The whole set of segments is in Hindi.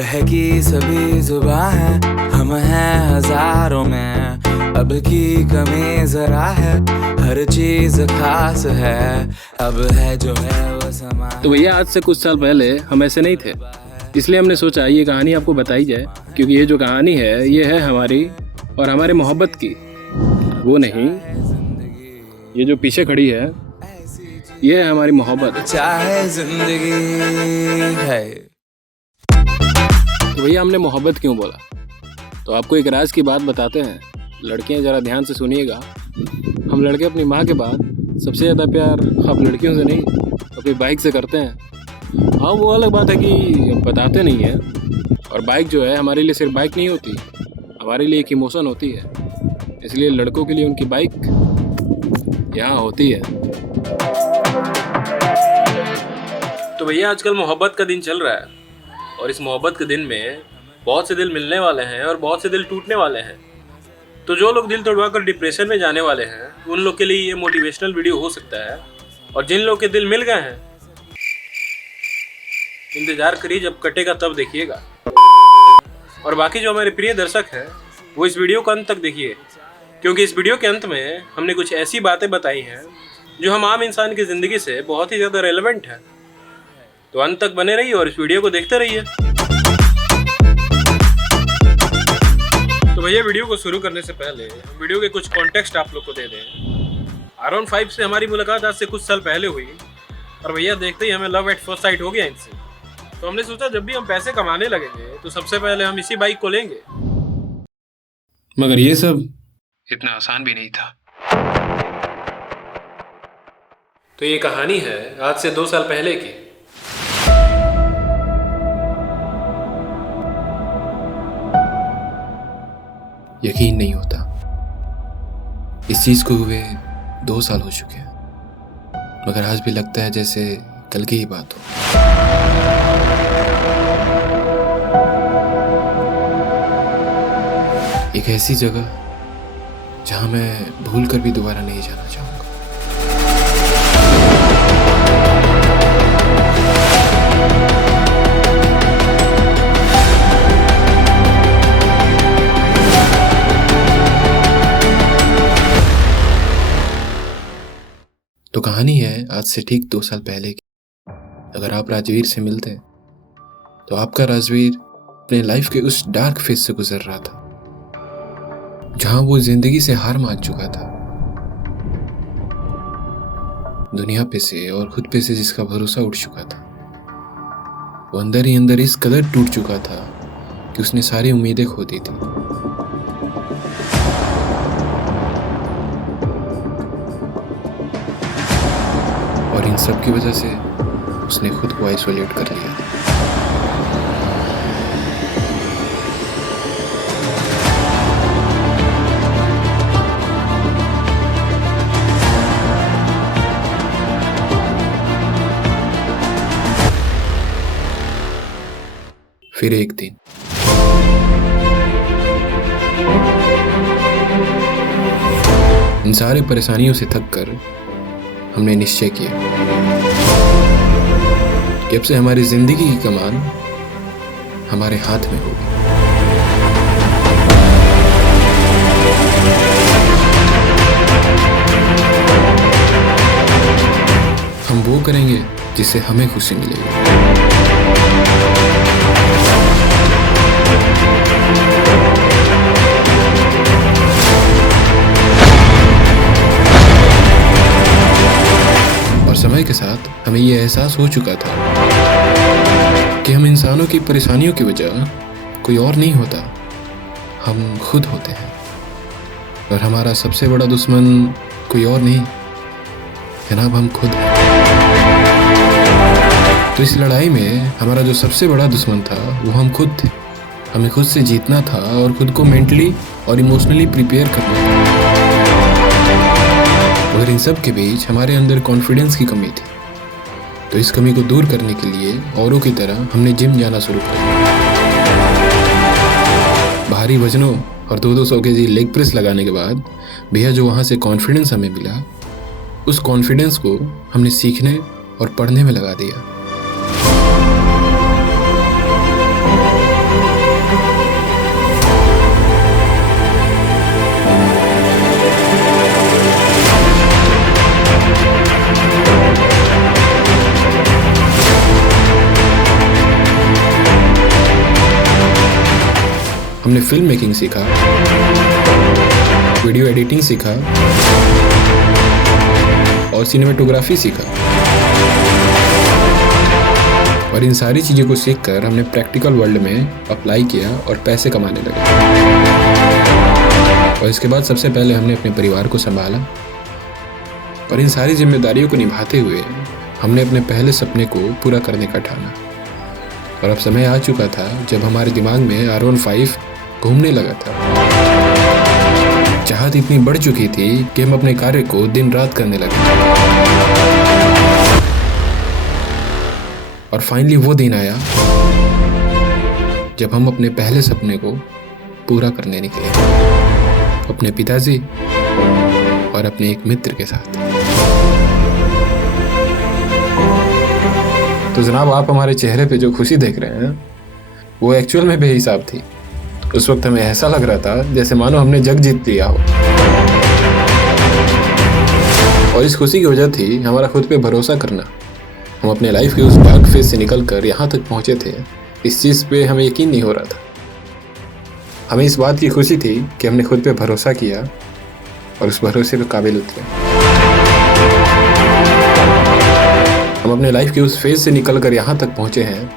बहकी सभी जुबां है, हम हैं हजारों में, अब की कमी जरा है, हर चीज खास है, अब है जो है वो समा। तो भैया आज से कुछ साल पहले हम ऐसे नहीं थे, इसलिए हमने सोचा ये कहानी आपको बताई जाए, क्योंकि ये जो कहानी है ये है हमारी और हमारे मोहब्बत की। वो नहीं, ये जो पीछे खड़ी है ये है हमारी मोहब्बत। चाहे जिंदगी है। तो भैया हमने मोहब्बत क्यों बोला, तो आपको एक राज की बात बताते हैं। लड़कियां जरा ध्यान से सुनिएगा। हम लड़के अपनी माँ के बाद सबसे ज़्यादा प्यार आप लड़कियों से नहीं अपनी बाइक से करते हैं। हाँ वो अलग बात है कि बताते नहीं हैं, और बाइक जो है हमारे लिए सिर्फ बाइक नहीं होती, हमारे लिए एक इमोशन होती है। इसलिए लड़कों के लिए उनकी बाइक यहाँ होती है। तो भैया आजकल मोहब्बत का दिन चल रहा है, और इस मोहब्बत के दिन में बहुत से दिल मिलने वाले हैं और बहुत से दिल टूटने वाले हैं। तो जो लोग दिल तोड़वा कर डिप्रेशन में जाने वाले हैं उन लोग के लिए ये मोटिवेशनल वीडियो हो सकता है, और जिन लोग के दिल मिल गए हैं इंतजार करिए, जब कटेगा तब देखिएगा। और बाकी जो हमारे प्रिय दर्शक हैं वो इस वीडियो को अंत तक देखिए, क्योंकि इस वीडियो के अंत में हमने कुछ ऐसी बातें बताई हैं जो हम आम इंसान की ज़िंदगी से बहुत ही ज़्यादा रेलेवेंट है। तो अंत तक बने रहिए और इस वीडियो को देखते रहिए। तो भैया वीडियो को शुरू करने से पहले वीडियो के कुछ कॉन्टेक्स्ट आप लोग को दे दें। R15 से हमारी मुलाकात आज से कुछ साल पहले हुई, और भैया देखते ही हमें लव एट फर्स्ट साइट हो गया इनसे। तो हमने सोचा जब भी हम पैसे कमाने लगेंगे तो सबसे पहले हम इसी बाइक को लेंगे। मगर ये सब इतना आसान भी नहीं था। तो ये कहानी है आज से 2 साल पहले की। यकीन नहीं होता, इस चीज को हुए 2 साल हो चुके हैं, मगर आज भी लगता है जैसे कल की ही बात हो। एक ऐसी जगह जहां मैं भूल कर भी दोबारा नहीं जाना चाहूंगा। तो कहानी है आज से ठीक 2 साल पहले की। अगर आप राजवीर से मिलते तो आपका राजवीर अपने लाइफ के उस डार्क फेज से गुजर रहा था, जहां वो जिंदगी से हार मान चुका था। दुनिया पे से और खुद पे से जिसका भरोसा उठ चुका था, वो अंदर ही अंदर इस कदर टूट चुका था कि उसने सारी उम्मीदें खो दी थी। और इन सब की वजह से उसने खुद को आइसोलेट कर लिया। फिर एक दिन इन सारी परेशानियों से थक कर हमने निश्चय किया कि अब से हमारी जिंदगी की कमान हमारे हाथ में होगी। हम वो करेंगे जिससे हमें खुशी मिलेगी। और समय के साथ हमें ये एहसास हो चुका था कि हम इंसानों की परेशानियों की वजह कोई और नहीं होता, हम खुद होते हैं। और हमारा सबसे बड़ा दुश्मन कोई और नहीं जनाब, हम खुद हैं। तो इस लड़ाई में हमारा जो सबसे बड़ा दुश्मन था वो हम खुद थे। हमें खुद से जीतना था और खुद को मेंटली और इमोशनली प्रिपेयर करना था। मगर इन सब के बीच हमारे अंदर कॉन्फिडेंस की कमी थी। तो इस कमी को दूर करने के लिए औरों की तरह हमने जिम जाना शुरू कर दिया। भारी वजनों और 200 केजी लेग प्रेस लगाने के बाद भैया जो वहाँ से कॉन्फिडेंस हमें मिला, उस कॉन्फिडेंस को हमने सीखने और पढ़ने में लगा दिया। हमने फिल्म मेकिंग सीखा, वीडियो एडिटिंग सीखा और सिनेमेटोग्राफी सीखा। और इन सारी चीज़ों को सीखकर हमने प्रैक्टिकल वर्ल्ड में अप्लाई किया और पैसे कमाने लगे। और इसके बाद सबसे पहले हमने अपने परिवार को संभाला और इन सारी जिम्मेदारियों को निभाते हुए हमने अपने पहले सपने को पूरा करने का ठाना। और अब समय आ चुका था जब हमारे दिमाग में R15 घूमने लगा था। चाहत इतनी बढ़ चुकी थी कि हम अपने कार्य को दिन रात करने लगे। और फाइनली वो दिन आया जब हम अपने पहले सपने को पूरा करने निकले, अपने पिताजी और अपने एक मित्र के साथ। तो जनाब, आप हमारे चेहरे पे जो खुशी देख रहे हैं वो एक्चुअल में बेहिसाब थी। उस वक्त हमें ऐसा लग रहा था जैसे मानो हमने जग जीत लिया हो। और इस खुशी की वजह थी हमारा खुद पे भरोसा करना। हम अपने लाइफ के उस डार्क फेज से निकल कर यहाँ तक पहुँचे थे, इस चीज़ पे हमें यकीन नहीं हो रहा था। हमें इस बात की खुशी थी कि हमने खुद पे भरोसा किया और उस भरोसे पे काबिल उतरे। हम अपने लाइफ के उस फेज से निकल कर यहाँ तक पहुँचे हैं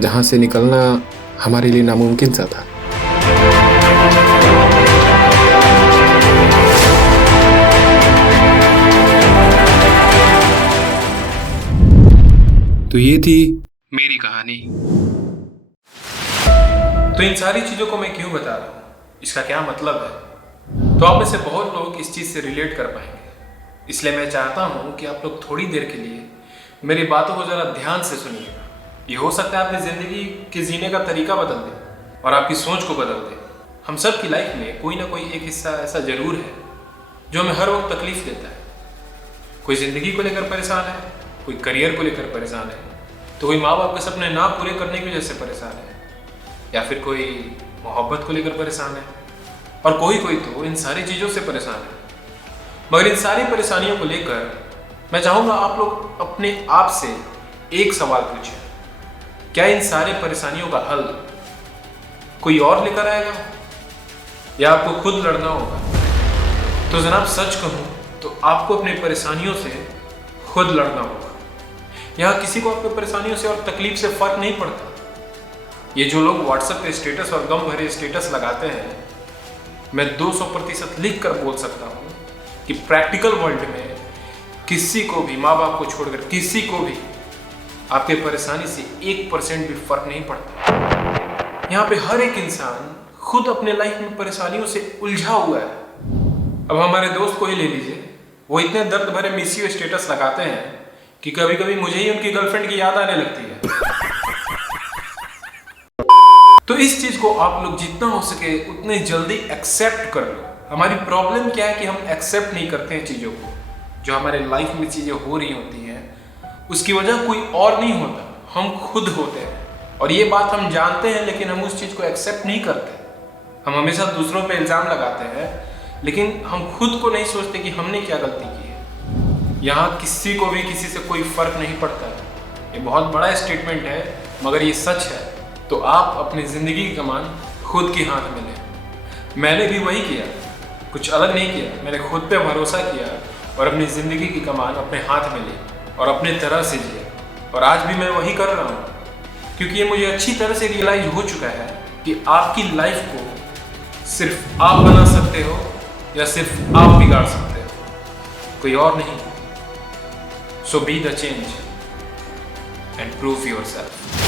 जहाँ से निकलना हमारे लिए नामुमकिन सा था। तो ये थी मेरी कहानी। तो इन सारी चीज़ों को मैं क्यों बता रहा हूँ, इसका क्या मतलब है, तो आप में से बहुत लोग इस चीज़ से रिलेट कर पाएंगे। इसलिए मैं चाहता हूँ कि आप लोग थोड़ी देर के लिए मेरी बातों को ज़रा ध्यान से सुनिएगा। ये हो सकता है आपकी ज़िंदगी के जीने का तरीका बदल दे और आपकी सोच को बदल दे। हम सब की लाइफ में कोई ना कोई एक हिस्सा ऐसा ज़रूर है जो हमें हर वक्त तकलीफ देता है। कोई ज़िंदगी को लेकर परेशान है, कोई करियर को लेकर परेशान है, तो कोई माँ बाप के सपने ना पूरे करने की वजह से परेशान है, या फिर कोई मोहब्बत को लेकर परेशान है, और कोई तो इन सारी चीज़ों से परेशान है। मगर इन सारी परेशानियों को लेकर मैं चाहूँगा आप लोग अपने आप से एक सवाल पूछें, क्या इन सारे परेशानियों का हल कोई और लेकर आएगा या आपको खुद लड़ना होगा? तो जनाब सच कहूँ तो आपको अपनी परेशानियों से खुद लड़ना होगा। यहाँ किसी को आपकी परेशानियों से और तकलीफ से फर्क नहीं पड़ता। ये जो लोग व्हाट्सएप पे स्टेटस और गम भरे स्टेटस लगाते हैं, मैं 200% लिख कर बोल सकता हूँ कि प्रैक्टिकल वर्ल्ड में किसी को भी, माँ बाप को छोड़कर किसी को भी आपके परेशानी से 1% भी फर्क नहीं पड़ता। यहाँ पे हर एक इंसान खुद अपने लाइफ में परेशानियों से उलझा हुआ है। अब हमारे दोस्त को ही ले लीजिए, वो इतने दर्द भरे मिस यू स्टेटस लगाते हैं कि कभी कभी मुझे ही उनकी गर्लफ्रेंड की याद आने लगती है। तो इस चीज को आप लोग जितना हो सके उतने जल्दी एक्सेप्ट कर लो। हमारी प्रॉब्लम क्या है कि हम एक्सेप्ट नहीं करते हैं चीजों को। जो हमारे लाइफ में चीजें हो रही होती हैं उसकी वजह कोई और नहीं होता, हम खुद होते हैं। और ये बात हम जानते हैं लेकिन हम उस चीज को एक्सेप्ट नहीं करते। हम हमेशा दूसरों पे इल्जाम लगाते हैं लेकिन हम खुद को नहीं सोचते कि हमने क्या गलती की है। यहाँ किसी को भी किसी से कोई फर्क नहीं पड़ता है। ये बहुत बड़ा स्टेटमेंट है मगर ये सच है। तो आप अपनी जिंदगी की कमान खुद के हाथ में लें। मैंने भी वही किया, कुछ अलग नहीं किया। मैंने खुद पे भरोसा किया और अपनी ज़िंदगी की कमान अपने हाथ में ली और अपने तरह से जिया। और आज भी मैं वही कर रहा हूँ क्योंकि ये मुझे अच्छी तरह से रियलाइज हो चुका है कि आपकी लाइफ को सिर्फ आप बना सकते हो या सिर्फ आप बिगाड़ सकते हो, कोई और नहीं। So be the change and prove yourself.